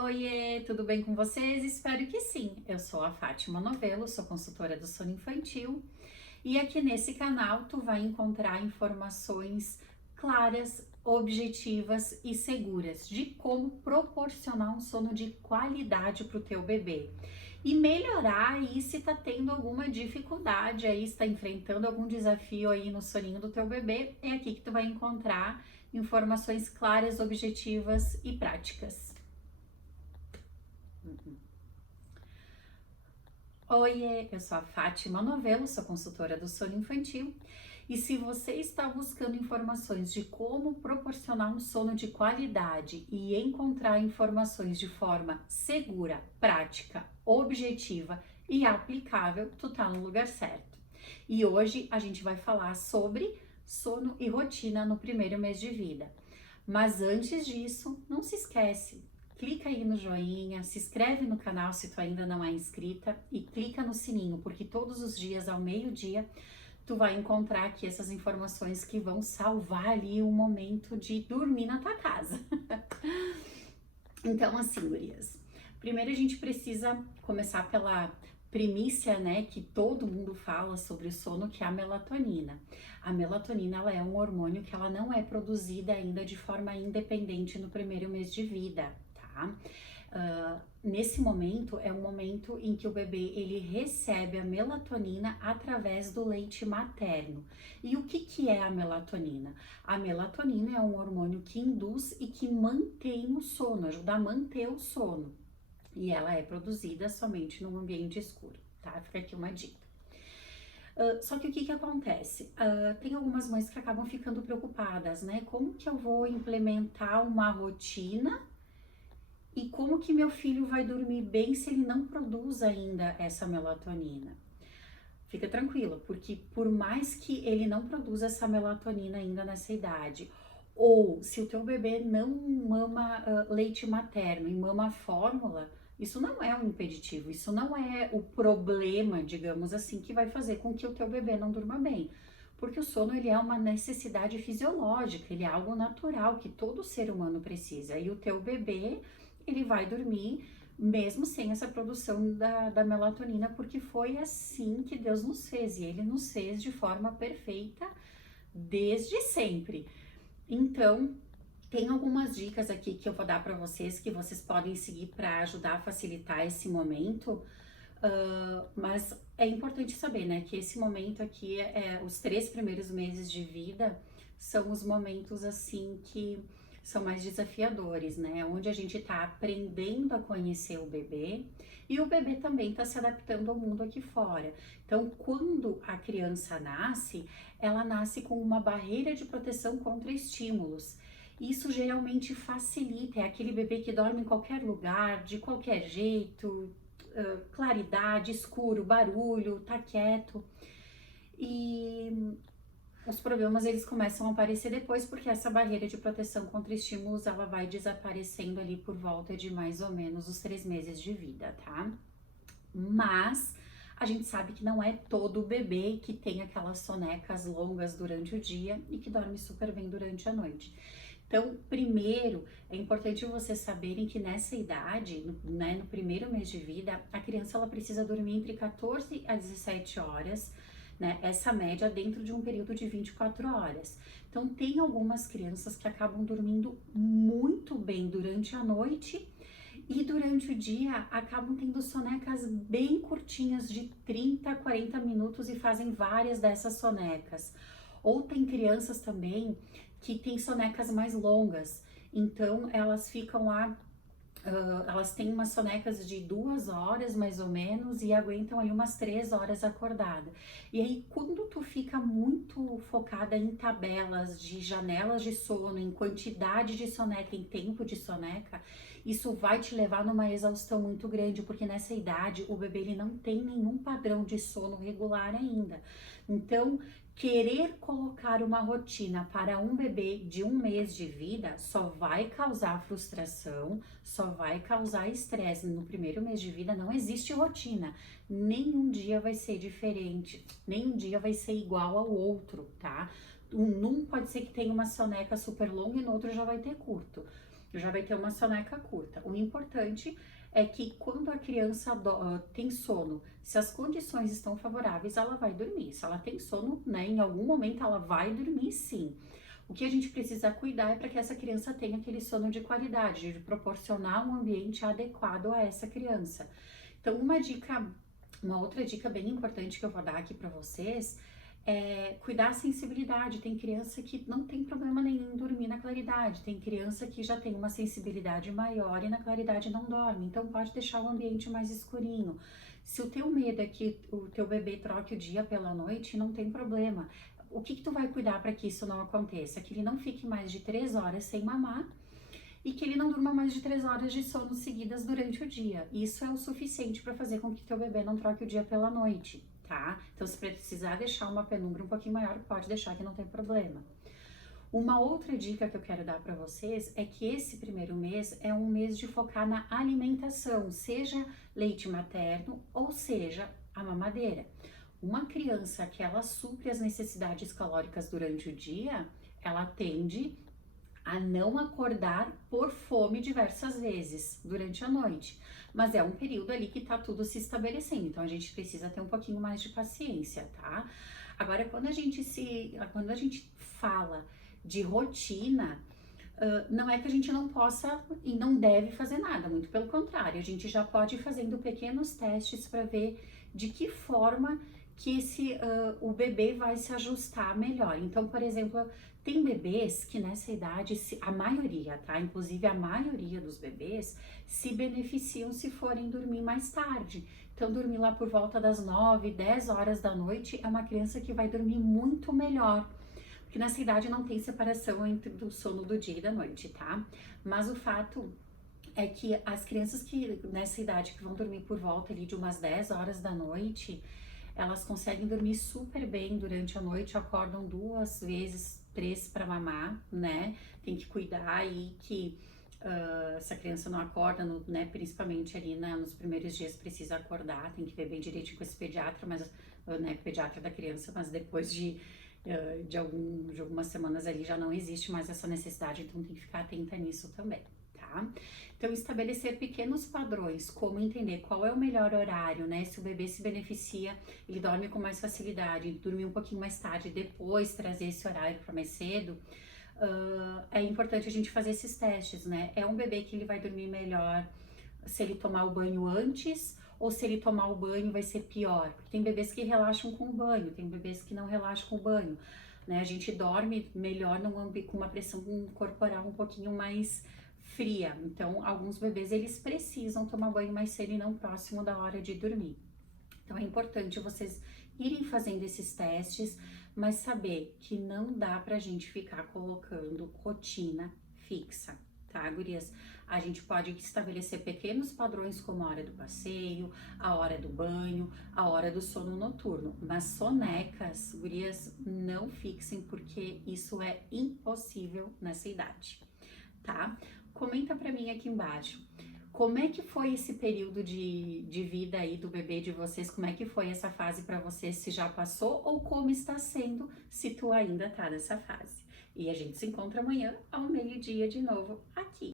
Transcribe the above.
Oiê, tudo bem com vocês? Espero que sim. Eu sou a Fátima Novelo, sou consultora do sono infantil e aqui nesse canal tu vai encontrar informações claras, objetivas e seguras de como proporcionar um sono de qualidade para o teu bebê. E melhorar aí se tá tendo alguma dificuldade aí, está enfrentando algum desafio aí no soninho do teu bebê, é aqui que tu vai encontrar informações claras, objetivas e práticas. Oiê, eu sou a Fátima Novelo, sou consultora do sono infantil e se você está buscando informações de como proporcionar um sono de qualidade e encontrar informações de forma segura, prática, objetiva e aplicável, tu tá no lugar certo. E hoje a gente vai falar sobre sono e rotina no primeiro mês de vida. Mas antes disso, não se esquece, clica aí no joinha, se inscreve no canal se tu ainda não é inscrita e clica no sininho, porque todos os dias ao meio-dia tu vai encontrar aqui essas informações que vão salvar ali o momento de dormir na tua casa. Então, assim, gurias, primeiro a gente precisa começar pela primícia, né, que todo mundo fala sobre o sono, que é a melatonina. A melatonina, ela é um hormônio que ela não é produzida ainda de forma independente no primeiro mês de vida, tá? Nesse momento é um momento em que o bebê ele recebe a melatonina através do leite materno. E o que é a melatonina? A melatonina é um hormônio que induz e que mantém o sono, ajuda a manter o sono. E ela é produzida somente no ambiente escuro, tá? Fica aqui uma dica. Só que o que acontece? Tem algumas mães que acabam ficando preocupadas, né? Como que eu vou implementar uma rotina e como que meu filho vai dormir bem se ele não produz ainda essa melatonina? Fica tranquila, porque por mais que ele não produza essa melatonina ainda nessa idade, ou se o teu bebê não mama leite materno e mama fórmula, isso não é um impeditivo, isso não é o problema, digamos assim, que vai fazer com que o teu bebê não durma bem. Porque o sono ele é uma necessidade fisiológica, ele é algo natural que todo ser humano precisa. E o teu bebê, ele vai dormir mesmo sem essa produção da melatonina, porque foi assim que Deus nos fez, e Ele nos fez de forma perfeita desde sempre. Então, tem algumas dicas aqui que eu vou dar para vocês que vocês podem seguir para ajudar a facilitar esse momento, mas é importante saber, né, que esse momento aqui, os 3 primeiros meses de vida, são os momentos assim que são mais desafiadores, né? Onde a gente tá aprendendo a conhecer o bebê e o bebê também tá se adaptando ao mundo aqui fora. Então, quando a criança nasce, ela nasce com uma barreira de proteção contra estímulos. Isso geralmente facilita, é aquele bebê que dorme em qualquer lugar, de qualquer jeito, claridade, escuro, barulho, tá quieto. E os problemas eles começam a aparecer depois porque essa barreira de proteção contra estímulos ela vai desaparecendo ali por volta de mais ou menos os 3 meses de vida, tá? Mas a gente sabe que não é todo bebê que tem aquelas sonecas longas durante o dia e que dorme super bem durante a noite. Então, primeiro, é importante vocês saberem que nessa idade, no primeiro mês de vida, a criança ela precisa dormir entre 14 a 17 horas, né? Essa média dentro de um período de 24 horas. Então, tem algumas crianças que acabam dormindo muito bem durante a noite e durante o dia acabam tendo sonecas bem curtinhas de 30 a 40 minutos e fazem várias dessas sonecas. Ou tem crianças também que têm sonecas mais longas, então elas ficam lá, elas têm umas sonecas de 2 horas mais ou menos e aguentam ali umas 3 horas acordada. E aí, quando tu fica muito focada em tabelas de janelas de sono, em quantidade de soneca, em tempo de soneca, isso vai te levar numa exaustão muito grande, porque nessa idade o bebê ele não tem nenhum padrão de sono regular ainda. Então, querer colocar uma rotina para um bebê de 1 mês de vida só vai causar frustração, só vai causar estresse. No primeiro mês de vida não existe rotina, nenhum dia vai ser diferente, nenhum dia vai ser igual ao outro, tá? Num pode ser que tenha uma soneca super longa e no outro já vai ter curto. já vai ter uma soneca curta. O importante é que quando a criança tem sono, se as condições estão favoráveis, ela vai dormir. Se ela tem sono, né, em algum momento ela vai dormir sim. O que a gente precisa cuidar é para que essa criança tenha aquele sono de qualidade, de proporcionar um ambiente adequado a essa criança. Então, uma outra dica bem importante que eu vou dar aqui para vocês é cuidar da sensibilidade. Tem criança que não tem problema nenhum em dormir na claridade, tem criança que já tem uma sensibilidade maior e na claridade não dorme, então pode deixar o ambiente mais escurinho. Se o teu medo é que o teu bebê troque o dia pela noite, não tem problema. O que tu vai cuidar para que isso não aconteça? Que ele não fique mais de 3 horas sem mamar e que ele não durma mais de 3 horas de sono seguidas durante o dia. Isso é o suficiente para fazer com que teu bebê não troque o dia pela noite, tá? Então, se precisar deixar uma penumbra um pouquinho maior, pode deixar que não tem problema. Uma outra dica que eu quero dar para vocês é que esse primeiro mês é um mês de focar na alimentação, seja leite materno ou seja a mamadeira. Uma criança que ela supre as necessidades calóricas durante o dia, ela tende a não acordar por fome diversas vezes durante a noite. Mas é um período ali que tá tudo se estabelecendo, então a gente precisa ter um pouquinho mais de paciência, tá? Agora, quando a gente fala de rotina, não é que a gente não possa e não deve fazer nada, muito pelo contrário, a gente já pode ir fazendo pequenos testes para ver de que forma que o bebê vai se ajustar melhor. Então, por exemplo, tem bebês que nessa idade, a maioria, tá? Inclusive a maioria dos bebês se beneficiam se forem dormir mais tarde. Então, dormir lá por volta das 9, 10 horas da noite é uma criança que vai dormir muito melhor. Porque nessa idade não tem separação entre o sono do dia e da noite, tá? Mas o fato é que as crianças que nessa idade que vão dormir por volta ali de umas 10 horas da noite, elas conseguem dormir super bem durante a noite, acordam 2 vezes, 3 para mamar, né? Tem que cuidar aí que se a criança não acorda, né, principalmente ali nos primeiros dias precisa acordar, tem que ver bem direitinho com esse pediatra, mas, né, pediatra da criança, mas depois de algumas semanas ali já não existe mais essa necessidade, então tem que ficar atenta nisso também. Tá? Então, estabelecer pequenos padrões, como entender qual é o melhor horário, né? Se o bebê se beneficia, ele dorme com mais facilidade, dormir um pouquinho mais tarde, depois trazer esse horário para mais cedo, é importante a gente fazer esses testes, né? É um bebê que ele vai dormir melhor se ele tomar o banho antes ou se ele tomar o banho vai ser pior, porque tem bebês que relaxam com o banho, tem bebês que não relaxam com o banho, né? A gente dorme melhor com uma pressão corporal um pouquinho mais fria. Então, alguns bebês eles precisam tomar banho mais cedo e não próximo da hora de dormir. Então, é importante vocês irem fazendo esses testes, mas saber que não dá pra gente ficar colocando rotina fixa, tá, gurias? A gente pode estabelecer pequenos padrões como a hora do passeio, a hora do banho, a hora do sono noturno, mas sonecas, gurias, não fixem porque isso é impossível nessa idade, tá? Comenta pra mim aqui embaixo. Como é que foi esse período de vida aí do bebê de vocês? Como é que foi essa fase para vocês? Se já passou ou como está sendo se tu ainda tá nessa fase? E a gente se encontra amanhã ao meio-dia de novo aqui.